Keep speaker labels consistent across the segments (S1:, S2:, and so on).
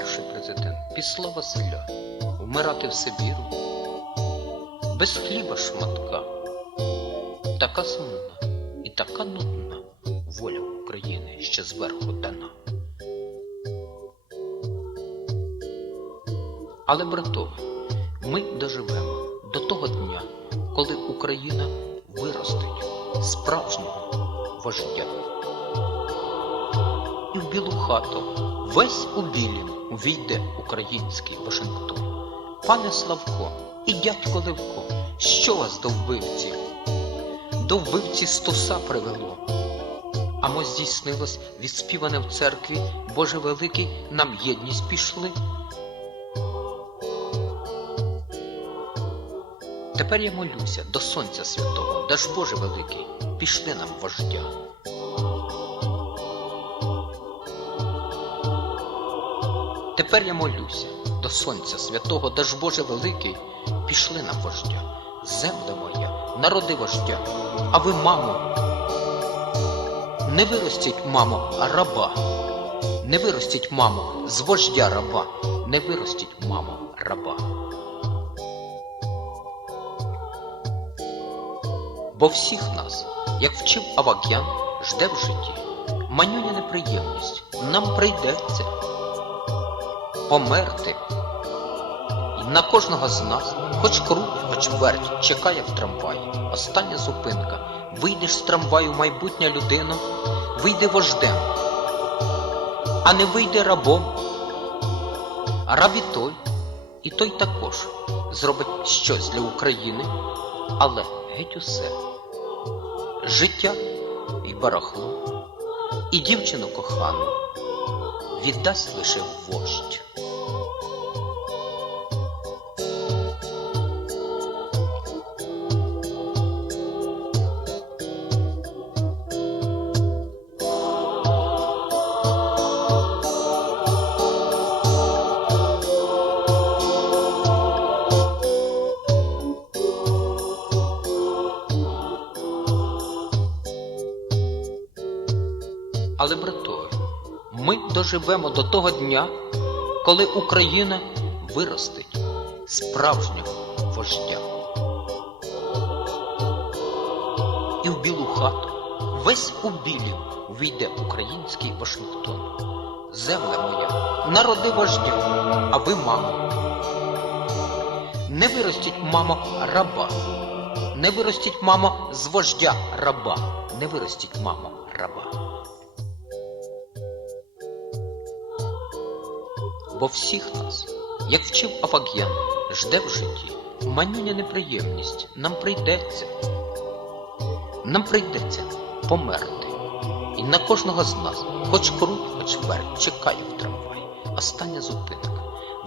S1: перший президент після Василя вмирати в Сибіру без хліба шматка. Така сумна і така нудна воля України ще зверху дана. Але, братове, ми доживемо до того дня, коли Україна виростить справжнього вождя. І в білу хату весь у білім увійде український Вашингтон. Пане Славко і дядько Левко, що вас до вбивці? До вбивці стоса привело. А мо здійснилось відспіване в церкві, Боже великий, нам єдність пішли. Тепер я молюся до Сонця Святого, даж Боже великий, пішли нам вождя. Тепер я молюся до Сонця Святого, даж Боже великий, пішли нам вождя. Земля моя, народи вождя, а ви, мамо, не виростіть, мамо, раба, не виростіть, мамо, з вождя раба, не виростіть, мамо, раба. Бо всіх нас, як вчив Авакян, жде в житті. Манюня неприємність, нам прийдеться померти. І на кожного з нас, хоч круг, хоч верть, чекає в трамваї. Остання зупинка. Вийдеш з трамваю, майбутня людина, вийде вождем, а не вийде рабом. А раб і той, і той також зробить щось для України, але геть усе. Життя і барахло, і дівчину кохану віддасть лише вождь. Але, братове, ми доживемо до того дня, коли Україна виростить справжнього вождя. І в білу хату весь у білім війде український Вашингтон. Земля моя, народи вождя, а ви, мамо. Не виростіть, мамо, раба. Не виростіть, мамо, з вождя раба. Не виростіть, мамо, раба. Бо всіх нас, як вчив Авакян, жде в житті манюня неприємність, нам прийдеться. Нам прийдеться померти. І на кожного з нас, хоч крут, хоч верть, чекає в трамваї. Остання зупинка.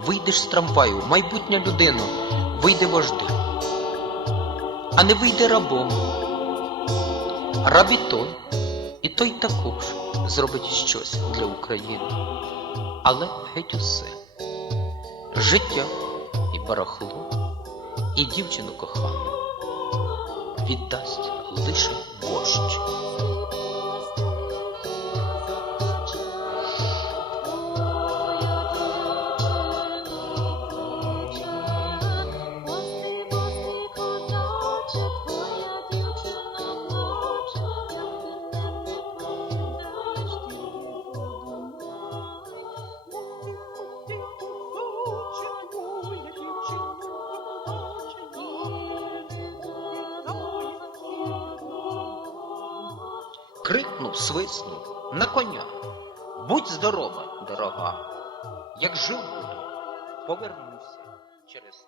S1: Вийдеш з трамваю, майбутня людина, вийде вожди, а не вийде рабом. Раб і той, також зробить щось для України але геть усе. Життя і барахло, і дівчину кохану віддасть лише вождь. Крикнув, свиснув на коня. Будь здорова, дорога. Як жив буду, повернуся через